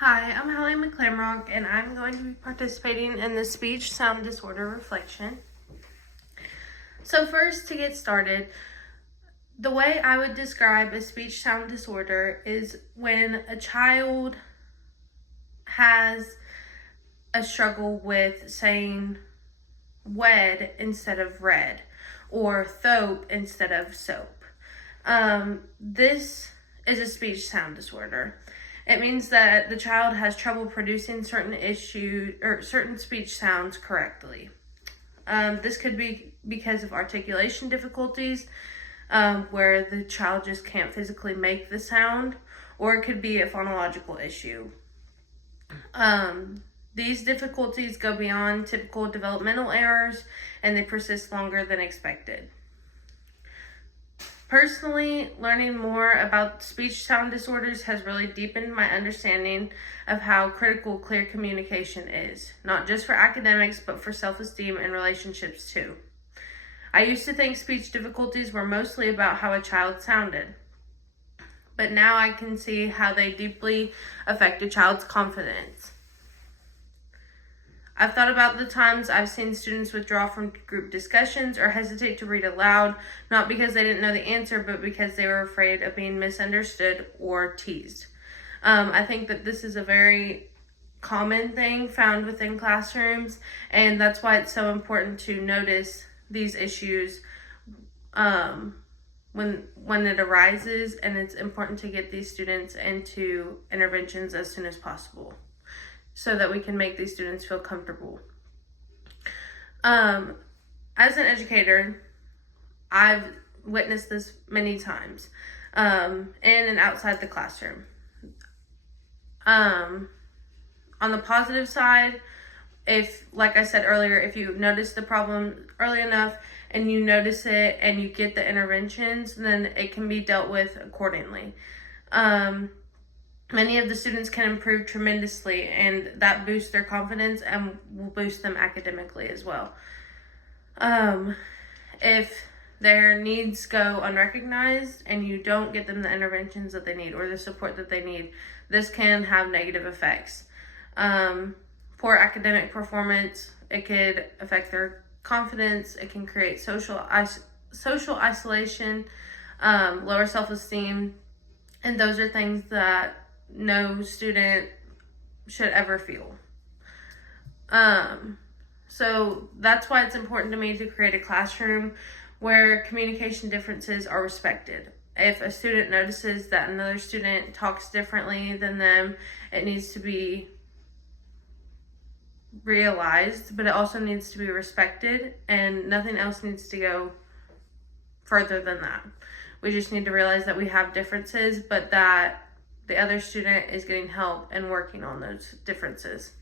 Hi, I'm Hallee McClamroch, and I'm going to be participating in the speech sound disorder reflection. So first, to get started, the way I would describe a speech sound disorder is when a child has a struggle with saying wed instead of red, or thope instead of soap. This is a speech sound disorder. It means that the child has trouble producing certain speech sounds correctly. This could be because of articulation difficulties, where the child just can't physically make the sound, or it could be a phonological issue. These difficulties go beyond typical developmental errors, and they persist longer than expected. Personally, learning more about speech sound disorders has really deepened my understanding of how critical clear communication is, not just for academics, but for self-esteem and relationships too. I used to think speech difficulties were mostly about how a child sounded, but now I can see how they deeply affect a child's confidence. I've thought about the times I've seen students withdraw from group discussions or hesitate to read aloud, not because they didn't know the answer, but because they were afraid of being misunderstood or teased. I think that this is a very common thing found within classrooms, and that's why it's so important to notice these issues when it arises, and it's important to get these students into interventions as soon as possible, so that we can make these students feel comfortable. As an educator, I've witnessed this many times, in and outside the classroom. On the positive side, like I said earlier, if you notice the problem early enough and you notice it and you get the interventions, then it can be dealt with accordingly. Many of the students can improve tremendously, and that boosts their confidence and will boost them academically as well. If their needs go unrecognized and you don't get them the interventions that they need or the support that they need, this can have negative effects. Poor academic performance, it could affect their confidence, it can create social isolation, lower self-esteem, and those are things that no student should ever feel. So that's why it's important to me to create a classroom where communication differences are respected. If a student notices that another student talks differently than them, it needs to be realized, but it also needs to be respected, and nothing else needs to go further than that. We just need to realize that we have differences, but that the other student is getting help and working on those differences.